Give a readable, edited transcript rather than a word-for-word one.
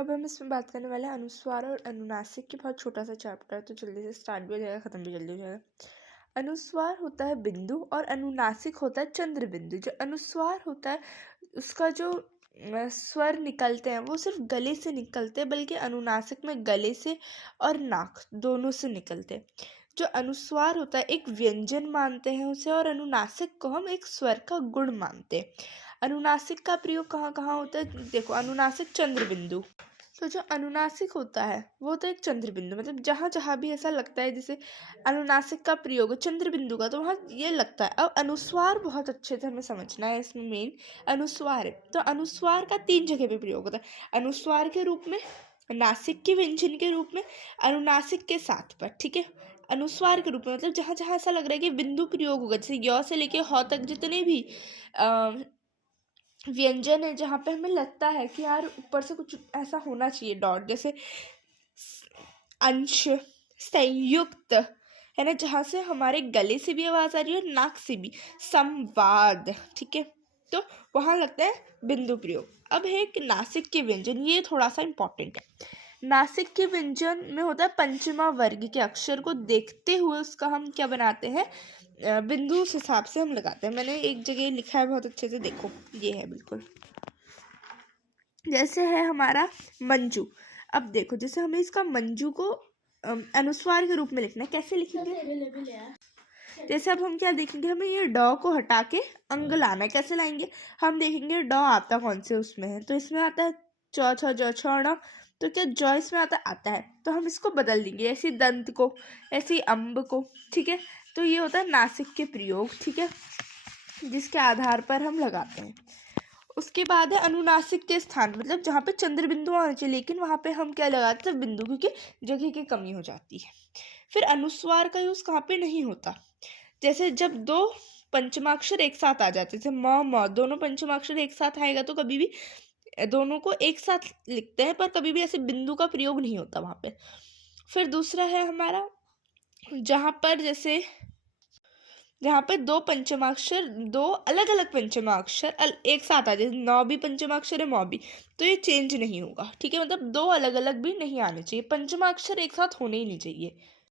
अब हम इसमें बात करने वाले हैं अनुस्वार और अनुनासिक की। बहुत छोटा सा चैप्टर है तो जल्दी से स्टार्ट भी हो जाएगा, ख़त्म भी जल्दी हो जाएगा। अनुस्वार होता है बिंदु और अनुनासिक होता है चंद्र बिंदु। जो अनुस्वार होता है उसका जो स्वर निकलते हैं वो सिर्फ गले से निकलते हैं, बल्कि अनुनासिक में गले से और नाक दोनों से निकलते हैं। जो अनुस्वार होता है एक व्यंजन मानते हैं उसे, और अनुनासिक को हम एक स्वर का गुण मानते हैं। अनुनासिक का प्रयोग कहाँ कहाँ होता है? देखो, अनुनासिक चंद्र बिंदु। तो जो अनुनासिक होता है वो तो एक चंद्र बिंदु, मतलब जहाँ जहाँ भी ऐसा लगता है जैसे अनुनासिक का प्रयोग चंद्र बिंदु का, तो वहाँ ये लगता है। अब अनुस्वार बहुत अच्छे से हमें समझना है, इसमें मेन अनुस्वार है। तो अनुस्वार का 3 जगह पे प्रयोग होता है, अनुस्वार के रूप में, नासिक के व्यंजन के रूप में, अनुनासिक के साथ पर। ठीक है, अनुस्वार के रूप में मतलब जहाँ जहाँ ऐसा लग रहा है कि बिंदु प्रयोग होगा, जैसे य से लेके ह तक जितने भी व्यंजन है जहाँ पे हमें लगता है कि यार ऊपर से कुछ ऐसा होना चाहिए, डॉट जैसे अंश, संयुक्त, है ना, जहाँ से हमारे गले से भी आवाज़ आ रही है और नाक से भी, संवाद। ठीक है, तो वहाँ लगता है बिंदु प्रयोग। अब है एक नासिक के व्यंजन, ये थोड़ा सा इम्पोर्टेंट है। नासिक के व्यंजन में होता है पंचमा वर्ग के अक्षर को देखते हुए उसका हम क्या बनाते हैं, बिंदु उस हिसाब से हम लगाते हैं। मैंने एक जगह लिखा है बहुत अच्छे से, देखो ये है बिल्कुल। जैसे है हमारा मंजू। अब देखो, जैसे हमें इसका मंजू को अनुस्वार के रूप में लिखना है, कैसे लिखेंगे? जैसे अब हम क्या देखेंगे, हमें ये ड को हटा के अंग लाना है। कैसे लाएंगे? हम देखेंगे ड आता कौन से उसमें है, तो इसमें आता है च छ ज छ ण, तो क्या ज इसमें आता है, तो हम इसको बदल देंगे, ऐसे दंत को, ऐसे अम्ब को। ठीक है, तो ये होता है नासिक के प्रयोग। ठीक है, जिसके आधार पर हम लगाते हैं। उसके बाद है अनुनासिक के स्थान, मतलब जहाँ पे चंद्र बिंदु आना चाहिए, लेकिन वहाँ पे हम क्या लगाते हैं, बिंदु, क्योंकि जगह की कमी हो जाती है। फिर अनुस्वार का यूज़ कहाँ पे नहीं होता, जैसे जब दो पंचमाक्षर एक साथ आ जाते, जैसे म दोनों पंचमाक्षर एक साथ आएगा तो कभी भी दोनों को एक साथ लिखते हैं, पर कभी भी ऐसे बिंदु का प्रयोग नहीं होता वहाँ पे। फिर दूसरा है हमारा, जहाँ पे दो पंचमाक्षर, दो अलग अलग पंचमाक्षर एक साथ आ जाए, न भी पंचमाक्षर है, म भी, तो ये चेंज नहीं होगा। ठीक है, मतलब दो अलग अलग भी नहीं आने चाहिए, पंचमाक्षर एक साथ होने ही नहीं चाहिए।